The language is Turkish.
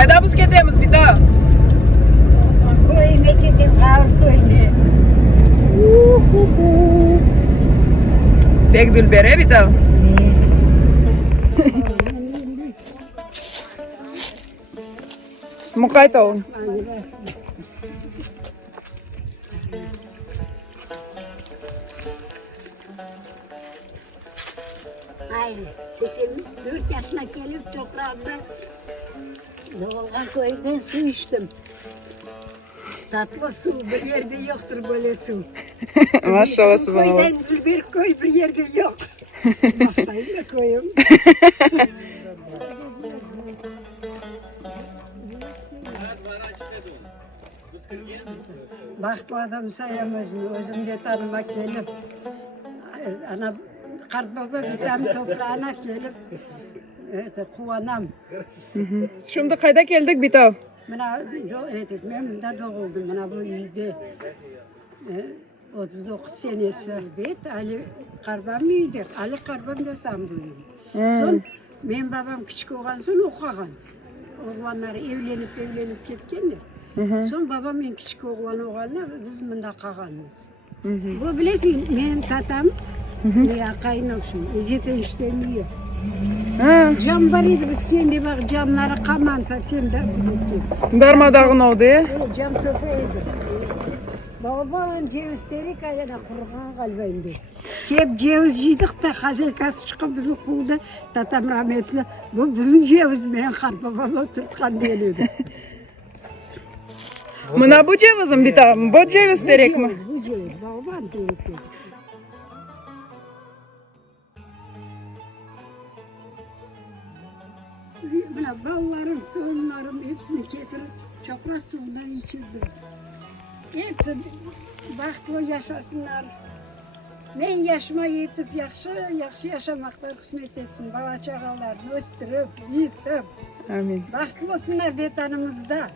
Kayda biz ketemiz bir daha. Koyuna gidip ağır koyuna. Bek dülbere bir daha. Mukay taun. Hayır, 84 yaşına gelip toprağımda doğulgan koyundan su içtim. Tatlı su bir yerde yoktur böyle su. Maşallah Bizim subhanallah. koydan bir koy bir yerde yok. Baktayım da koyum. Bak bu adam sayamaz mı? Özümde tanımak gelip ana kart baba bir tane toprağına gelip kuvanam. Şimdi kayda geldik bir daha. Bana ben bunda doğuldum. Bana bu uydu. 39 senesi. Bet Ali Karbam uydu. Ali Karbam da Sambul'un. Son benim babam küçük olan son okuyan. Oğlanlar evlenip ketkenler. Son babam en küçük oğlanlar biz bunda kalganız. Bu bilesin benim tatam ya kaynakşım. İzete işlemiyor. Cam var idi biz kendi bak camları kamansak sen de bilirsin. Darmadağın oldu ya. Cam sofraydı. Babam cevizleri kayana kurgan kalbaydı. Hep ceviz yedik de hazırkası çıkıp bizi kulda tatam rahmetli. Bu bizim ceviz ben kar babam oturtkan diyordu. Mına bu cevizim bir daha. Bu ceviz derek mi? Bu ceviz babam diyordu. Buna ballarım, tohumlarım hepsini getirip çapraz suundan içirdim. Hepsi baktılar yaşasınlar. Ben yaşıma yetip yaxşı yaşamaktan kısmet etsin. Bala çağalarını östürüp, büyütüp. Amin. Baktılar betanımızda.